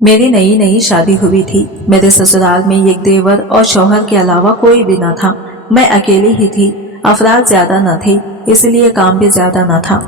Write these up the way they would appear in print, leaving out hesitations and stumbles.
मेरी नई नई शादी हुई थी। मेरे ससुराल में एक देवर और शौहर के अलावा कोई भी न था। मैं अकेली ही थी। अफराद ज्यादा न थे, इसलिए काम भी ज्यादा न था।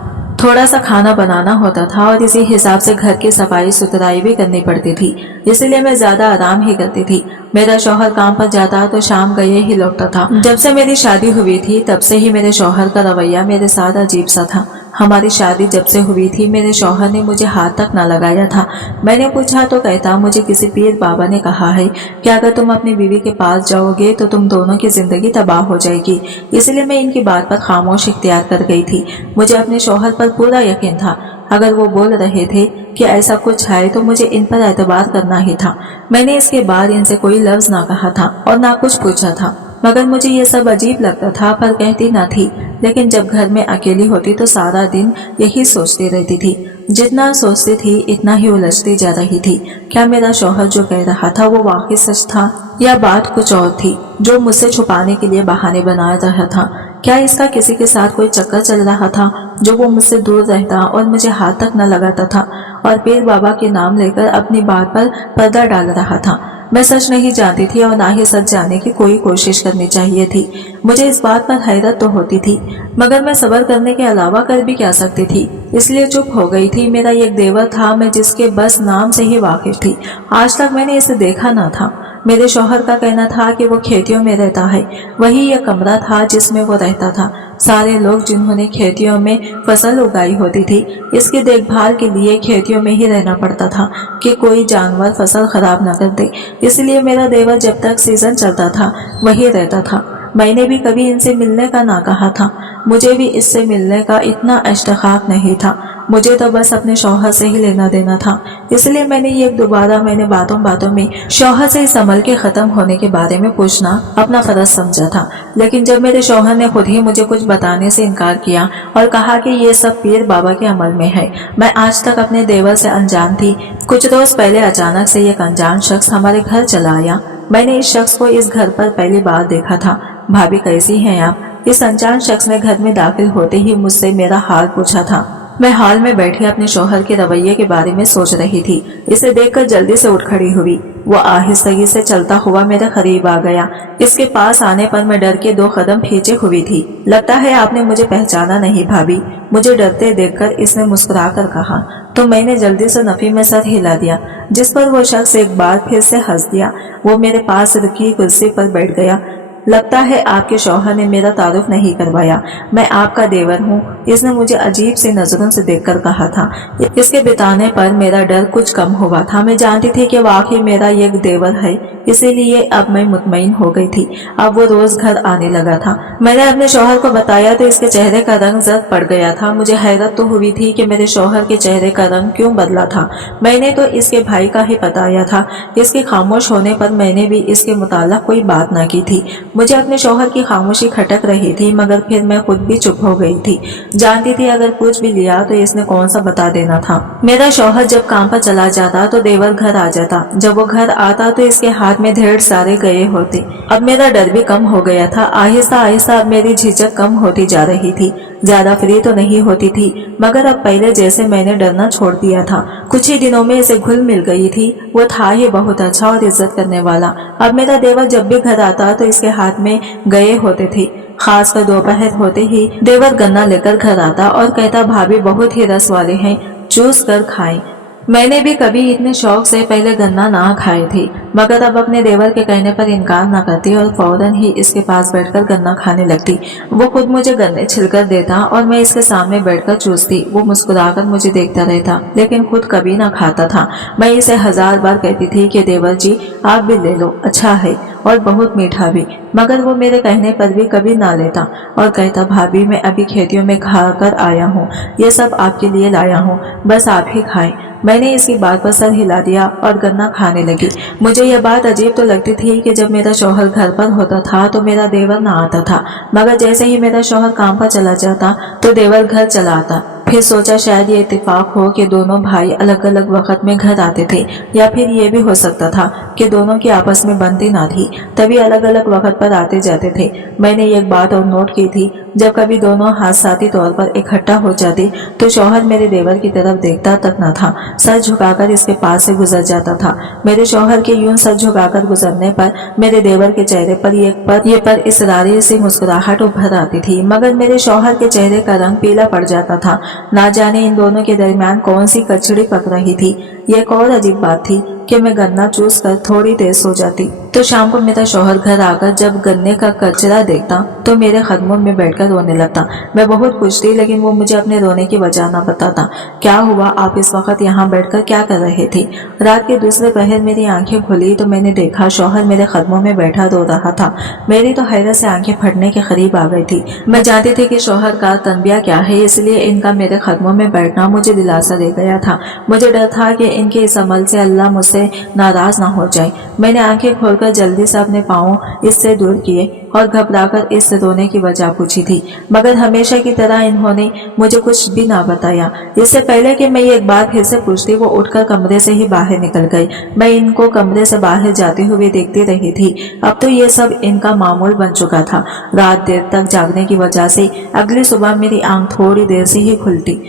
थोड़ा सा खाना बनाना होता था और इसी हिसाब से घर की सफाई सुथराई भी करनी पड़ती थी, इसलिए मैं ज्यादा आराम ही करती थी। मेरा शौहर काम पर जाता तो शाम गए ही लौटता था। जब से मेरी शादी हुई थी तब से ही मेरे शौहर का रवैया मेरे साथ अजीब सा था। हमारी शादी जब से हुई थी मेरे शौहर ने मुझे हाथ तक न लगाया था। मैंने पूछा तो कहता, मुझे किसी पीर बाबा ने कहा है कि अगर तुम अपनी बीवी के पास जाओगे तो तुम दोनों की जिंदगी तबाह हो जाएगी। इसलिए मैं इनकी बात पर खामोश इख्तियार कर गई थी। मुझे अपने शौहर पर पूरा यकीन था। अगर वो बोल रहे थे कि ऐसा कुछ है तो मुझे इन पर एतबार करना ही था। मैंने इसके बाद इनसे कोई लफ्ज ना कहा था और ना कुछ पूछा था, मगर मुझे ये सब अजीब लगता था पर कहती न थी। लेकिन जब घर में अकेली होती तो सारा दिन यही सोचती रहती थी। जितना सोचती थी इतना ही उलझती जा रही थी। क्या मेरा शौहर जो कह रहा था वो वाकई सच था या बात कुछ और थी जो मुझसे छुपाने के लिए बहाने बना रहा था? क्या इसका किसी के साथ कोई चक्कर चल रहा था जो वो मुझसे दूर रहता और मुझे हाथ तक न लगाता था और पीर बाबा के नाम लेकर अपनी बात पर पर्दा डाल रहा था? मैं सच नहीं जानती थी और ना ही सच जानने की कोई कोशिश करनी चाहिए थी। मुझे इस बात पर हैरत तो होती थी, मगर मैं सब्र करने के अलावा कर भी क्या सकती थी, इसलिए चुप हो गई थी। मेरा एक देवर था, मैं जिसके बस नाम से ही वाकिफ थी। आज तक मैंने इसे देखा न था। मेरे शौहर का कहना था कि वो खेतियों में रहता है। वही यह कमरा था जिसमें वो रहता था। सारे लोग जिन्होंने खेतियों में फसल उगाई होती थी, इसकी देखभाल के लिए खेतियों में ही रहना पड़ता था कि कोई जानवर फसल खराब न कर दे। इसलिए मेरा देवर जब तक सीजन चलता था वही रहता था। मैंने भी कभी इनसे मिलने का ना कहा था। मुझे भी इससे मिलने का इतना इश्तिहाक नहीं था। मुझे तो बस अपने शौहर से ही लेना देना था। इसलिए मैंने बातों बातों में शौहर से इस अमल के खत्म होने के बारे में पूछना अपना फर्ज समझा था। लेकिन जब मेरे शौहर ने खुद ही मुझे कुछ बताने से इनकार किया और कहा कि ये सब पीर बाबा के अमल में है, मैं आज तक अपने देवर से अनजान थी। कुछ रोज पहले अचानक से एक अनजान शख्स हमारे घर चला आया। मैंने इस शख्स को इस घर पर पहली बार देखा था। भाभी कैसी हैं आप? इस अनजान शख्स ने घर में दाखिल होते ही मुझसे मेरा हाल पूछा था। मैं हॉल में बैठी अपने शौहर के रवैये के बारे में सोच रही थी। इसे देखकर जल्दी से उठ खड़ी हुई। वो आहिस्तगी से चलता हुआ मेरे करीब आ गया। इसके पास आने पर मैं डर के 2 कदम पीछे हुई थी। लगता है आपने मुझे पहचाना नहीं भाभी, मुझे डरते देखकर इसने मुस्कुरा कर कहा। तो मैंने जल्दी से नफी में सर हिला दिया, जिस पर वो शख्स एक बार फिर से हंस दिया। वो मेरे पास रुकी कुर्सी पर बैठ गया। लगता है आपके शौहर ने मेरा तारुफ नहीं करवाया। मैं आपका देवर हूँ, इसने मुझे अजीब सी नजरों से देखकर कहा था। इसके बिताने पर मेरा डर कुछ कम हुआ था। मैं जानती थी कि वाकई मेरा एक देवर है, इसीलिए अब मैं मुतमईन हो गई थी। अब वो रोज घर आने लगा था। मैंने अपने शौहर को बताया तो इसके चेहरे का रंग जर्द पड़ गया था। मुझे हैरत तो हुई थी कि मेरे शौहर के चेहरे का रंग क्यों बदला था। मैंने तो इसके भाई का ही बताया था। इसके खामोश होने पर मैंने भी इसके मुताल्लिक़ कोई बात न की थी। मुझे अपने शौहर की खामोशी खटक रही थी, मगर फिर मैं खुद भी चुप हो गई थी। जानती थी अगर पूछ भी लिया तो इसने कौन सा बता देना था। मेरा शौहर जब काम पर चला जाता तो देवर घर आ जाता। जब वो घर आता तो इसके हाथ में ढेर सारे गए होते। अब मेरा डर भी कम हो गया था। आहिस्ता आहिस्ता अब मेरी झिझक कम होती जा रही थी। ज्यादा फ्री तो नहीं होती थी, मगर अब पहले जैसे मैंने डरना छोड़ दिया था। कुछ ही दिनों में इसे घुल मिल गई थी। वो था ही बहुत अच्छा और इज्जत करने वाला। अब मेरा देवर जब भी घर आता तो इसके हाथ में गए होते थे। खासकर दोपहर होते ही देवर गन्ना लेकर घर आता और कहता, भाभी बहुत ही रस वाले हैं, चूस कर खाएं। मैंने भी कभी इतने शौक से पहले गन्ना ना खाए थे, मगर अब अपने देवर के कहने पर इनकार ना करती और फौरन ही इसके पास बैठकर गन्ना खाने लगती। वो खुद मुझे गन्ने छिलकर देता और मैं इसके सामने बैठकर चूसती। वो मुस्कुराकर मुझे देखता रहता, लेकिन खुद कभी ना खाता था। मैं इसे 1000 बार कहती थी कि देवर जी आप भी ले लो, अच्छा है और बहुत मीठा भी, मगर वो मेरे कहने पर भी कभी ना लेता और कहता, भाभी मैं अभी खेतियों में खा कर आया हूँ, ये सब आपके लिए लाया हूँ, बस आप ही खाएं। मैंने इसकी बात पर सर हिला दिया और गन्ना खाने लगी। मुझे यह बात अजीब तो लगती थी कि जब मेरा शौहर घर पर होता था तो मेरा देवर ना आता था, मगर जैसे ही मेरा शौहर काम पर चला जाता तो देवर घर चला आता। फिर सोचा शायद ये इत्तेफाक हो कि दोनों भाई अलग अलग वक्त में घर आते थे, या फिर ये भी हो सकता था कि दोनों की आपस में बनती ना थी, तभी अलग अलग वक्त पर आते जाते थे। मैंने एक बात और नोट की थी, जब कभी दोनों हादसाती तौर पर इकट्ठा हो जाते तो शौहर मेरे देवर की तरफ देखता तक न था, सर झुकाकर इसके पास से गुजर जाता था। मेरे शौहर के यूं सर झुकाकर गुजरने पर मेरे देवर के चेहरे पर ये पर इसरारी सी मुस्कुराहट उभर आती थी, मगर मेरे शौहर के चेहरे का रंग पीला पड़ जाता था। ना जाने इन दोनों के दरमियान कौन सी कचड़ी पक रही थी। ये एक और अजीब बात थी कि मैं गन्ना चूस कर थोड़ी देर सो जाती तो शाम को मेरा शौहर घर आकर जब गन्ने का कचरा देखता तो मेरे कदमों में बैठकर रोने लगता। मैं बहुत खुश थी, लेकिन वो मुझे अपने रोने की वजह न बताता। क्या हुआ, आप इस वक्त यहाँ बैठकर क्या कर रहे थे? रात के दूसरे पहर मेरी आंखें खुली तो मैंने देखा शौहर मेरे कदमों में बैठा रो रहा था। मेरी तो हैरत से आंखें फटने के करीब आ गई थी। मैं जानती थी कि शौहर का तनबिया क्या है, इसलिए इनका मेरे कदमों में बैठना मुझे दिलासा दे गया था। मुझे डर था कि इनके इस अमल से अल्लाह मुझसे नाराज ना हो जाए। मैंने आंखें खोलकर जल्दी से अपने पाँव इससे दूर किए और घबराकर इससे रोने की वजह पूछी थी, मगर हमेशा की तरह इन्होंने मुझे कुछ भी ना बताया। इससे पहले कि मैं एक बार फिर से पूछती, वो उठकर कमरे से ही बाहर निकल गई। मैं इनको कमरे से बाहर जाते हुए देखती रही थी। अब तो ये सब इनका मामूल बन चुका था। रात देर तक जागने की वजह से अगली सुबह मेरी आंख थोड़ी देर से ही खुलती।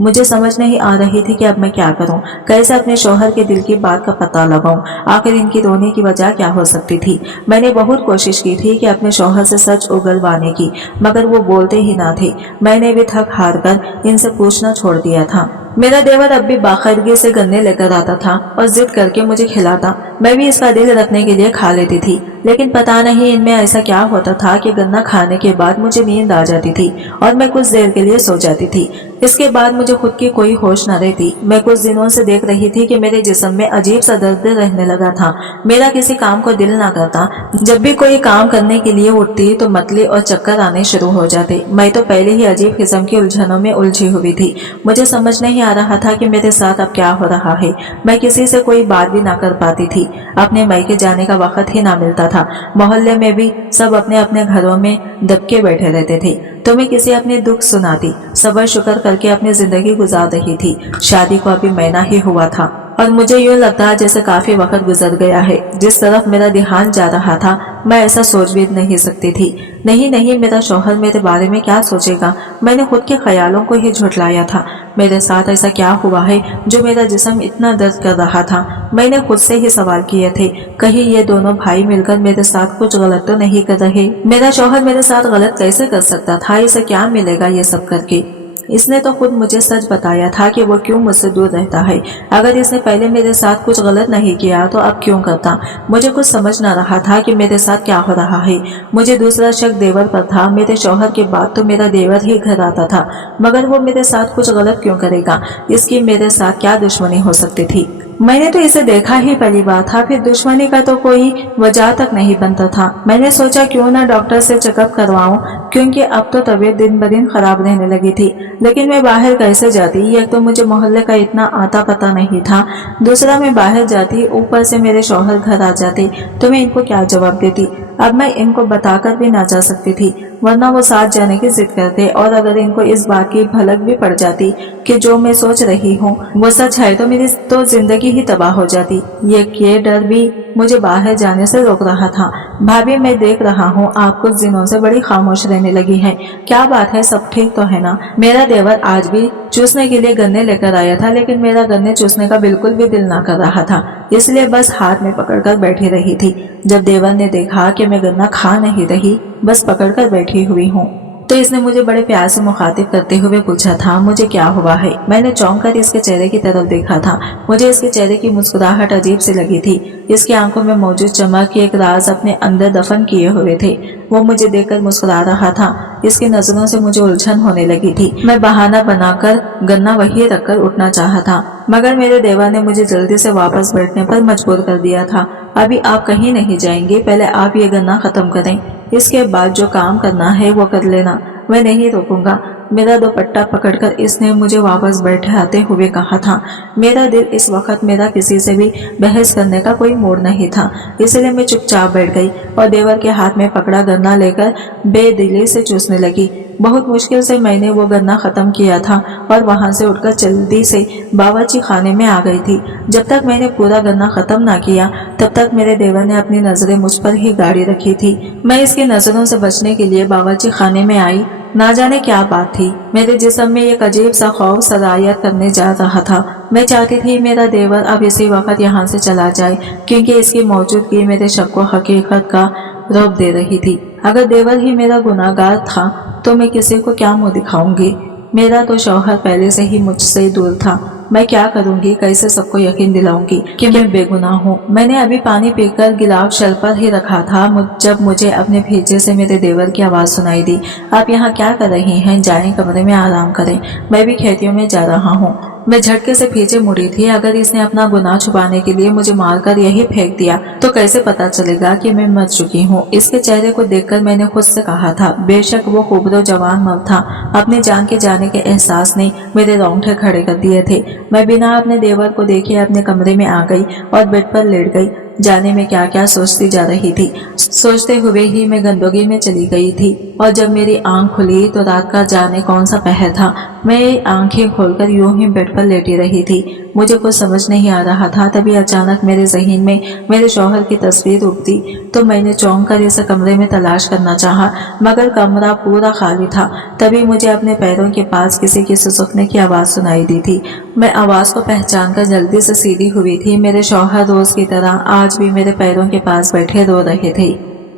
मुझे समझ नहीं आ रही थी कि अब मैं क्या करूं, कैसे अपने शौहर के दिल की बात का पता लगाऊं। आखिर इनकी रोने की वजह क्या हो सकती थी? मैंने बहुत कोशिश की थी कि अपने शौहर से सच उगलवाने की, मगर वो बोलते ही ना थे। मैंने भी थक हार कर इनसे पूछना छोड़ दिया था। मेरा देवर अब भी बाकायदगी से गन्ने लेकर आता था और जिद करके मुझे खिलाता। मैं भी इसका दिल रखने के लिए खा लेती थी, लेकिन पता नहीं इनमें ऐसा क्या होता था कि गन्ना खाने के बाद मुझे नींद आ जाती थी और मैं कुछ देर के लिए सो जाती थी। इसके बाद मुझे खुद की कोई होश न रहती। मैं कुछ दिनों से देख रही थी कि मेरे जिस्म में अजीब सा दर्द रहने लगा था। मेरा किसी काम को दिल ना करता। जब भी कोई काम करने के लिए उठती तो मतली और चक्कर आने शुरू हो जाते। मैं तो पहले ही अजीब किस्म की उलझनों में उलझी हुई थी। मुझे समझ नहीं आ रहा था कि मेरे साथ अब क्या हो रहा है। मैं किसी से कोई बात भी ना कर पाती थी। अपने मायके जाने का वक्त ही ना मिलता था। मोहल्ले में भी सब अपने अपने घरों में दबके बैठे रहते थे, तो मैं किसी अपने दुख सुनाती। सबर शुक्र करके अपनी जिंदगी गुजार रही थी। शादी को अभी महीना ही हुआ था और मुझे यूं लगता जैसे काफी वक्त गुजर गया है। जिस तरफ मेरा ध्यान जा रहा था मैं ऐसा सोच भी नहीं सकती थी। नहीं, मेरा शौहर मेरे बारे में क्या सोचेगा? मैंने खुद के ख्यालों को ही झुठलाया था। मेरे साथ ऐसा क्या हुआ है जो मेरा जिस्म इतना दर्द कर रहा था? मैंने खुद से ही सवाल किए थे, कहीं ये दोनों भाई मिलकर मेरे साथ कुछ गलत तो नहीं कर रहे? मेरा शौहर मेरे साथ गलत कैसे कर सकता था? इसे क्या मिलेगा ये सब करके? इसने तो खुद मुझे सच बताया था कि वो क्यों मुझसे दूर रहता है। अगर इसने पहले मेरे साथ कुछ गलत नहीं किया तो अब क्यों करता? मुझे कुछ समझ ना रहा था कि मेरे साथ क्या हो रहा है। मुझे दूसरा शक देवर पर था। मेरे शौहर के बाद तो मेरा देवर ही घर आता था, मगर वो मेरे साथ कुछ गलत क्यों करेगा? इसकी मेरे साथ क्या दुश्मनी हो सकती थी? मैंने तो इसे देखा ही पहली बार था, फिर दुश्मनी का तो कोई वजह तक नहीं बनता था। मैंने सोचा क्यों ना डॉक्टर से चेकअप करवाऊं, क्योंकि अब तो तबीयत दिन ब दिन खराब रहने लगी थी। लेकिन मैं बाहर कैसे जाती? एक तो मुझे मोहल्ले का इतना आता पता नहीं था, दूसरा मैं बाहर जाती, ऊपर से मेरे शौहर घर आ जाते तो मैं इनको क्या जवाब देती? अब मैं इनको बताकर भी ना जा सकती थी, वरना वो साथ जाने की जिद करते, और अगर इनको इस बात की भनक भी पड़ जाती कि जो मैं सोच रही हूँ वो सच है तो मेरी तो जिंदगी ही तबाह हो जाती। ये डर भी मुझे बाहर जाने से रोक रहा था। भाभी, मैं देख रहा हूँ आप कुछ दिनों से बड़ी खामोश रहने लगी हैं। क्या बात है? सब ठीक तो है ना? मेरा देवर आज भी चूसने के लिए गन्ने लेकर आया था, लेकिन मेरा गन्ने चूसने का बिल्कुल भी दिल ना कर रहा था, इसलिए बस हाथ में पकड़कर बैठी रही थी। जब देवर ने देखा कि मैं गन्ना खा नहीं रही, बस पकड़कर बैठी हुई हूँ, तो इसने मुझे बड़े प्यार से मुखातिब करते हुए पूछा था मुझे क्या हुआ है। मैंने चौंक कर इसके चेहरे की तरफ देखा था। मुझे इसके चेहरे की मुस्कुराहट अजीब सी लगी थी। इसकी आंखों में मौजूद चमक एक राज अपने अंदर दफन किए हुए थे। वो मुझे देखकर मुस्कुरा रहा था। इसकी नजरों से मुझे उलझन होने लगी थी। मैं बहाना बनाकर गन्ना वहीं रखकर उठना चाहा था, मगर मेरे देवर ने मुझे जल्दी से वापस बैठने पर मजबूर कर दिया था। अभी आप कहीं नहीं जाएंगे, पहले आप ये गन्ना खत्म करें, इसके बाद जो काम करना है वो कर लेना, मैं नहीं रोकूंगा। मेरा दुपट्टा पकड़कर इसने मुझे वापस बैठाते हुए कहा था। मेरा दिल इस वक्त मेरा किसी से भी बहस करने का कोई मूड नहीं था, इसलिए मैं चुपचाप बैठ गई और देवर के हाथ में पकड़ा गन्ना लेकर बेदिली से चूसने लगी। बहुत मुश्किल से मैंने वो गन्ना खत्म किया था और वहां से उठकर जल्दी से बावर्ची खाने में आ गई थी। जब तक मैंने पूरा गन्ना खत्म ना किया तब तक मेरे देवर ने अपनी नजरें मुझ पर ही गाड़ी रखी थी। मैं इसकी नजरों से बचने के लिए बावर्ची खाने में आई। ना जाने क्या बात थी, मेरे जिस्म में एक अजीब सा खौफ सरायत करने जा रहा था। मैं चाहती थी मेरा देवर अब इसी वक्त यहाँ से चला जाए, क्योंकि इसकी मौजूदगी मेरे शक को हकीकत का रूप दे रही थी। अगर देवर ही मेरा गुनाहगार था तो मैं किसी को क्या मुंह दिखाऊंगी। मेरा तो शौहर पहले से ही मुझसे दूर था। मैं क्या करूंगी, कैसे सबको यकीन दिलाऊंगी कि मैं बेगुनाह हूँ। मैंने अभी पानी पीकर गिलास शल पर ही रखा था जब मुझे अपने भीजे से मेरे देवर की आवाज सुनाई दी। आप यहाँ क्या कर रही हैं? जाएं कमरे में आराम करें, मैं भी खेतियों में जा रहा हूँ। मैं झटके से पीछे मुड़ी थी। अगर इसने अपना गुनाह छुपाने के लिए मुझे मारकर यही फेंक दिया तो कैसे पता चलेगा कि मैं मर चुकी हूँ। इसके चेहरे को देखकर मैंने खुद से कहा था, बेशक वो खूबरो जवान मर्द था, अपनी जान के जाने के एहसास ने मेरे रोंगटे खड़े कर दिए थे। मैं बिना अपने देवर को देखे अपने कमरे में आ गई और बेड पर लेट गई। जाने में क्या क्या सोचती जा रही थी। सोचते हुए ही मैं गंदगी में चली गई थी और जब मेरी आंख खुली तो रात का जाने कौन सा पहर था। मैं आंखें खोलकर यूं ही बेड पर लेटी रही थी। मुझे कुछ समझ नहीं आ रहा था। तभी अचानक मेरे ज़हन में मेरे शौहर की तस्वीर उठती तो मैंने चौंक कर इसे कमरे में तलाश करना चाहा, मगर कमरा पूरा खाली था। तभी मुझे अपने पैरों के पास किसी की सुसुकने की आवाज़ सुनाई दी थी। मैं आवाज़ को पहचान कर जल्दी से सीधी हुई थी। मेरे शौहर रोज की तरह आज भी मेरे पैरों के पास बैठे रो रहे थे।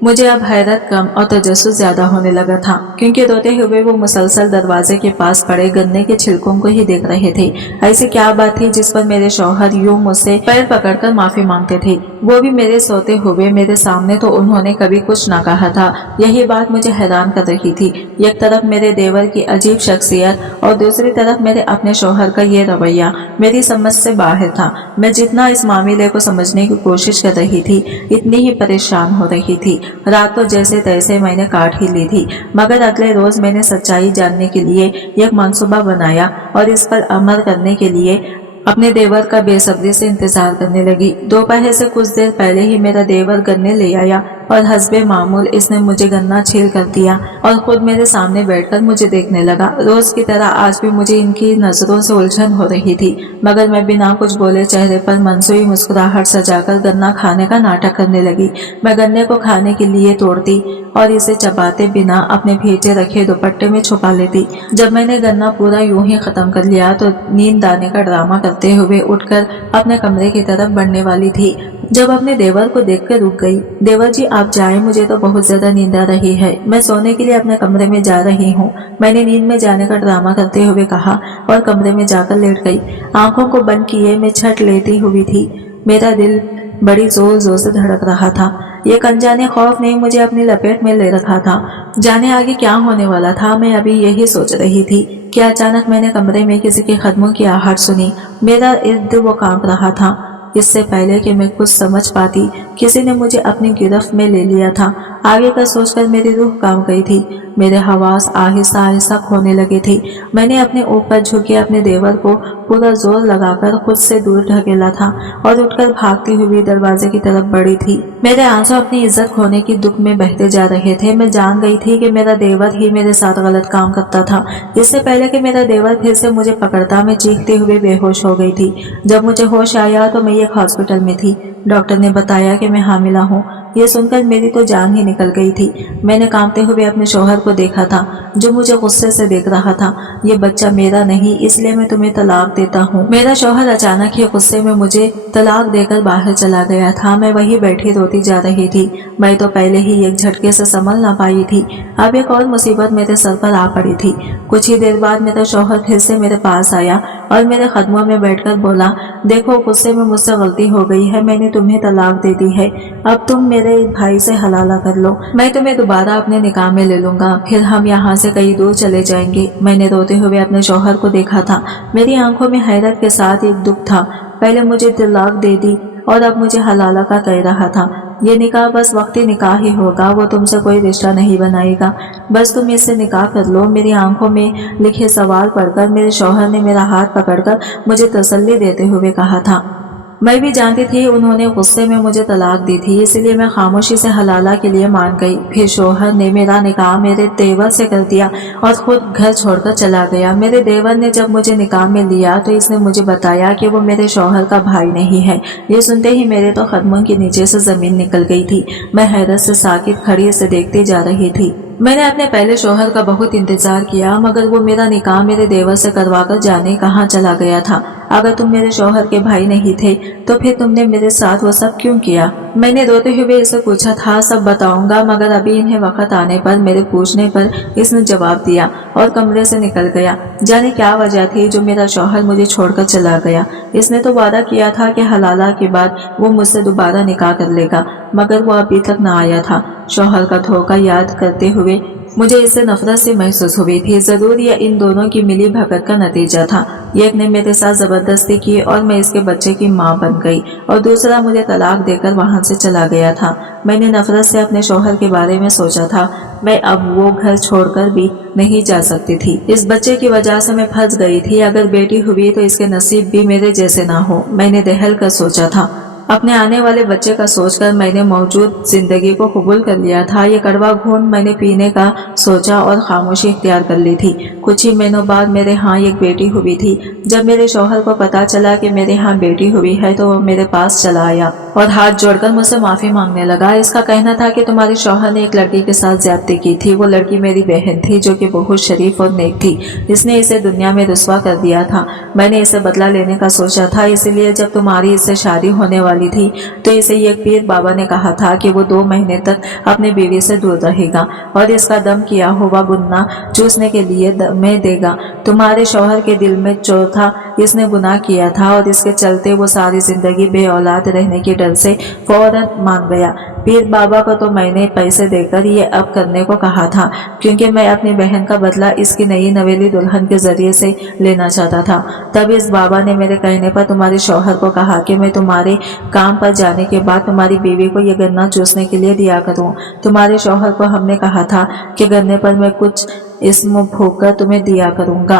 मुझे अब हैरत कम और तजस्सुस ज्यादा होने लगा था, क्योंकि रोते हुए वो मुसलसल दरवाजे के पास पड़े गन्ने के छिलकों को ही देख रहे थे। ऐसी क्या बात थी जिस पर मेरे शौहर यूं मुझसे पैर पकड़कर माफी मांगते थे, वो भी मेरे सोते हुए मेरे सामने। तो उन्होंने कभी कुछ ना कहा था। यही बात मुझे हैरान कर रही थी। एक तरफ मेरे देवर की अजीब शख्सियत और दूसरी तरफ मेरे अपने शौहर का ये रवैया मेरी समझ से बाहर था। मैं जितना इस मामले को समझने की कोशिश कर रही थी इतनी ही परेशान हो रही थी। रात को जैसे तैसे मैंने काट ही ली थी, मगर अगले रोज मैंने सच्चाई जानने के लिए एक मंसूबा बनाया और इस पर अमल करने के लिए अपने देवर का बेसब्री से इंतजार करने लगी। दोपहर से कुछ देर पहले ही मेरा देवर गन्ने ले आया और हस्बे मामूल इसने मुझे गन्ना छील कर दिया और खुद मेरे सामने बैठकर मुझे देखने लगा। रोज की तरह आज भी मुझे इनकी नजरों से उलझन हो रही थी, मगर मैं बिना कुछ बोले चेहरे पर मनसूई मुस्कुराहट सजाकर गन्ना खाने का नाटक करने लगी। मैं गन्ने को खाने के लिए तोड़ती और इसे चबाते बिना अपने भीजे रखे दुपट्टे में छुपा लेती। जब मैंने गन्ना पूरा यूं ही खत्म कर लिया तो नींद आने का ड्रामा करते हुए उठकर अपने कमरे की तरफ बढ़ने वाली थी, जब अपने देवर को देखकर रुक गई। देवर जी आप जाएं, मुझे तो बहुत ज्यादा नींद आ रही है, मैं सोने के लिए अपने कमरे में जा रही हूँ, मैंने नींद में जाने का ड्रामा करते हुए कहा और कमरे में जाकर लेट गई। आंखों को बंद किए मैं छट लेती हुई थी। मेरा दिल बड़ी जोर जोर से धड़क रहा था। ये अनजाने खौफ ने मुझे अपनी लपेट में ले रखा था। जाने आगे क्या होने वाला था, मैं अभी यही सोच रही थी कि अचानक मैंने कमरे में किसी के कदमों की आहट सुनी। मेरा इर्द वो कांप रहा था। इससे पहले कि मैं कुछ समझ पाती किसी ने मुझे अपनी गिरफ्त में ले लिया था। आगे का सोचकर मेरी रूह कांप गई थी। मेरे हवास आहिस्ता आहिस्ता खोने लगे थे। मैंने अपने ऊपर झुके अपने देवर को पूरा जोर लगाकर खुद से दूर ढकेला था और उठकर भागती हुई दरवाजे की तरफ बढ़ी थी। मेरे आंसू अपनी इज्जत खोने की दुख में बहते जा रहे थे। मैं जान गई थी कि मेरा देवर ही मेरे साथ गलत काम करता था। इससे पहले कि मेरा देवर फिर से मुझे पकड़ता मैं चीखते हुए बेहोश हो गई थी। जब मुझे होश आया तो मैं एक हॉस्पिटल में थी। डॉक्टर ने बताया कि मैं हामिला हूँ। ये सुनकर मेरी तो जान ही निकल गई थी। मैंने कांपते हुए अपने शौहर को देखा था जो मुझे गुस्से से देख रहा था। ये बच्चा मेरा नहीं, इसलिए मैं तुम्हें तलाक देता हूँ। मेरा शौहर अचानक ही गुस्से में मुझे तलाक देकर बाहर चला गया था। मैं वहीं बैठी रोती जा रही थी। मैं तो पहले ही एक झटके से संभल ना पाई थी, अब एक और मुसीबत मेरे सर पर आ पड़ी थी। कुछ ही देर बाद मेरा शौहर फिर से मेरे पास आया और मेरे कदमों में बैठकर बोला, देखो गुस्से में मुझसे गलती हो गई है, मैंने तुम्हें तलाक दे दी है, अब तुम मेरे भाई से हलाला कर लो, मैं तुम्हें दोबारा अपने निकाह में ले लूंगा, फिर हम यहाँ से कहीं दूर चले जाएंगे। मैंने रोते हुए अपने शौहर को देखा था। मेरी आंखों में हैरत के साथ एक दुख था। पहले मुझे तलाक दे दी और अब मुझे हलाला का कह रहा था। ये निकाह बस वक्ती निकाह ही होगा, वो तुमसे कोई रिश्ता नहीं बनाएगा, बस तुम इससे निकाह कर लो। मेरी आंखों में लिखे सवाल पढ़कर मेरे शौहर ने मेरा हाथ पकड़कर मुझे तसल्ली देते हुए कहा था, मैं भी जानती थी उन्होंने गुस्से में मुझे तलाक दी थी, इसलिए मैं खामोशी से हलाला के लिए मान गई। फिर शोहर ने मेरा निकाह मेरे देवर से कर दिया और खुद घर छोड़कर चला गया। मेरे देवर ने जब मुझे निकाह में लिया तो इसने मुझे बताया कि वो मेरे शोहर का भाई नहीं है। ये सुनते ही मेरे तो कदमों के नीचे से जमीन निकल गई थी। मैं हैरत से साकित खड़ी से देखती जा रही थी। मैंने अपने पहले शोहर का बहुत इंतजार किया, मगर वो मेरा निकाह मेरे देवर से करवाकर जाने कहाँ चला गया था। अगर तुम मेरे शोहर के भाई नहीं थे तो फिर तुमने मेरे साथ वो सब क्यों किया? मैंने रोते हुए इसे पूछा था। सब बताऊंगा, मगर अभी इन्हें वक्त आने पर मेरे पूछने पर इसने जवाब दिया और कमरे से निकल गया। जाने क्या वजह थी जो मेरा शोहर मुझे छोड़कर चला गया। इसने तो वादा किया था कि हलाला के बाद वो मुझसे दोबारा निकाह कर लेगा, मगर वो अभी तक न आया था। शोहर का धोखा याद करते हुए मुझे इससे नफरत से महसूस हुई थी। जरूर ये इन दोनों की मिली भगत का नतीजा था। एक ने मेरे साथ जबरदस्ती की और मैं इसके बच्चे की मां बन गई, और दूसरा मुझे तलाक देकर वहां से चला गया था। मैंने नफरत से अपने शोहर के बारे में सोचा था। मैं अब वो घर छोड़कर भी नहीं जा सकती थी। इस बच्चे की वजह से मैं फंस गई थी। अगर बेटी हुई तो इसके नसीब भी मेरे जैसे ना हो, मैंने दहल कर सोचा था। अपने आने वाले बच्चे का सोचकर मैंने मौजूद जिंदगी को कबूल कर लिया था। ये कड़वा घूंट मैंने पीने का सोचा और खामोशी इख्तियार कर ली थी। कुछ ही महीनों बाद मेरे यहाँ एक बेटी हुई थी। जब मेरे शौहर को पता चला कि मेरे यहाँ बेटी हुई है तो वो मेरे पास चला आया और हाथ जोड़कर मुझसे माफी मांगने लगा। इसका कहना था कि तुम्हारे शौहर ने एक लड़की के साथ ज्यादती की थी। वो लड़की मेरी बहन थी जो कि बहुत शरीफ और नेक थी। इसने इसे दुनिया में रुस्वा कर दिया था। मैंने इसे बदला लेने का सोचा था, इसलिए जब तुम्हारी इससे शादी होने वाली थी तो इसे एक पीर बाबा ने कहा था कि वो 2 महीने तक अपने बीवी से दूर रहेगा और इसका दम किया हुआ गुन्ना चूसने के लिए में देगा। तुम्हारे शौहर के दिल में चौथा इसने गुनाह किया था और इसके चलते वो सारी जिंदगी बे औलाद रहने के डर से फौरन मान गया। पीर बाबा को तो मैंने पैसे देकर ये अब करने को कहा था, क्योंकि मैं अपनी बहन का बदला इसकी नई नवेली दुल्हन के जरिए से लेना चाहता था। तब इस बाबा ने मेरे कहने पर तुम्हारे शौहर को कहा कि मैं तुम्हारे काम पर जाने के बाद तुम्हारी बीवी को ये गन्ना चूसने के लिए दिया करूं। तुम्हारे शौहर को हमने कहा था कि गन्ने पर मैं कुछ इसमें भोगकर तुम्हें दिया करूंगा।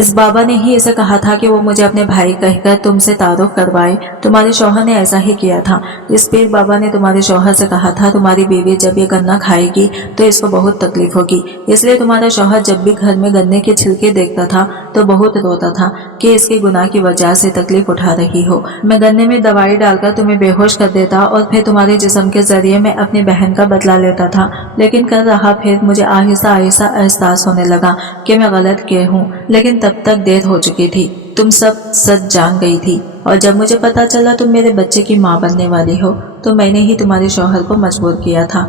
इस बाबा ने ही इसे कहा था कि वो मुझे अपने भाई कहकर तुमसे तारुफ करवाए। तुम्हारे शौहर ने ऐसा ही किया था। इस पीर बाबा ने तुम्हारे शौहर से कहा था तुम्हारी बीवी जब ये गन्ना खाएगी तो इसको बहुत तकलीफ होगी, इसलिए तुम्हारा शौहर जब भी घर में गन्ने के छिलके देखता था तो बहुत रोता था कि इसके गुनाह की वजह से तकलीफ उठा रही हो। मैं गन्ने में दवाई डालकर तुम्हें बेहोश कर देता और फिर तुम्हारे जिस्म के जरिए मैं अपनी बहन का बदला लेता था, लेकिन कर रहा फिर मुझे आहिस्ता आहिस्ता एहसास होने लगा कि मैं गलत किए हूँ, लेकिन तब तक देर हो चुकी थी। तुम सब सच जान गई थी और जब मुझे पता चला तुम मेरे बच्चे की माँ बनने वाली हो तो मैंने ही तुम्हारे शौहर को मजबूर किया था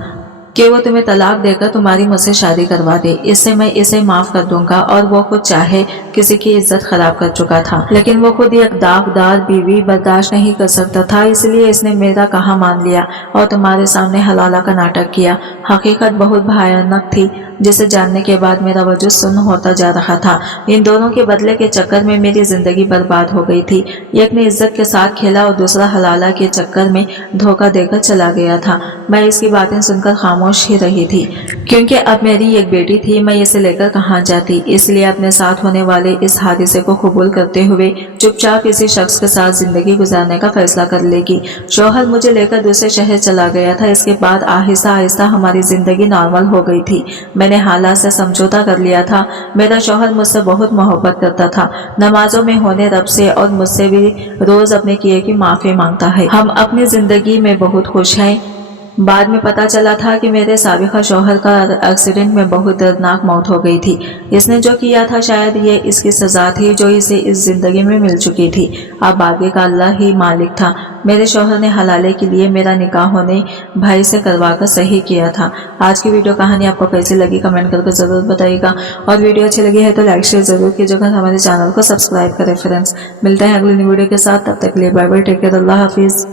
कि वो तुम्हें तलाक देकर तुम्हारी मुझसे शादी करवा दे। इससे मैं इसे माफ कर दूंगा और वो खुद चाहे किसी की इज्जत खराब कर चुका था, लेकिन वो खुद एक दागदार बीवी बर्दाश्त नहीं कर सकता था, इसलिए इसने मेरा कहा मान लिया और तुम्हारे सामने हलाला का नाटक किया। हकीकत बहुत भयानक थी जिसे जानने के बाद मेरा वजूद सुन्न होता जा रहा था। इन दोनों के बदले के चक्कर में मेरी जिंदगी बर्बाद हो गई थी। एक ने इज्जत के साथ खेला और दूसरा हलाला के चक्कर में धोखा देकर चला गया था। मैं इसकी बातें सुनकर खामोश ही रही थी, क्योंकि अब मेरी एक बेटी थी। मैं इसे लेकर कहाँ जाती, इसलिए अपने साथ होने वाले इस हादसे को कबूल करते हुए चुपचाप इसी शख्स के साथ जिंदगी गुजारने का फैसला कर लेगी। शौहर मुझे लेकर दूसरे शहर चला गया था। इसके बाद आहिस्ता आहिस्ता हमारी जिंदगी नॉर्मल हो गई थी। मैंने हालात से समझौता कर लिया था। मेरा शौहर मुझसे बहुत मोहब्बत करता था, नमाजों में होने रब से और मुझसे भी रोज अपने किए की माफी मांगता है। हम अपनी जिंदगी में बहुत खुश हैं। बाद में पता चला था कि मेरे साबिका शौहर का एक्सीडेंट में बहुत दर्दनाक मौत हो गई थी। इसने जो किया था शायद ये इसकी सजा थी जो इसे इस जिंदगी में मिल चुकी थी। अब आगे का अल्लाह ही मालिक था। मेरे शौहर ने हलाले के लिए मेरा निकाह होने भाई से करवाकर सही किया था। आज की वीडियो कहानी आपको कैसी लगी कमेंट करके जरूर बताइएगा, और वीडियो अच्छी लगी है तो लाइक शेयर जरूर कीजिएगा। हमारे चैनल को सब्सक्राइब करें फ्रेंड्स। मिलते हैं अगली वीडियो के साथ, तब तक के लिए बाय बाय, टेक केयर, अल्लाह हाफिज।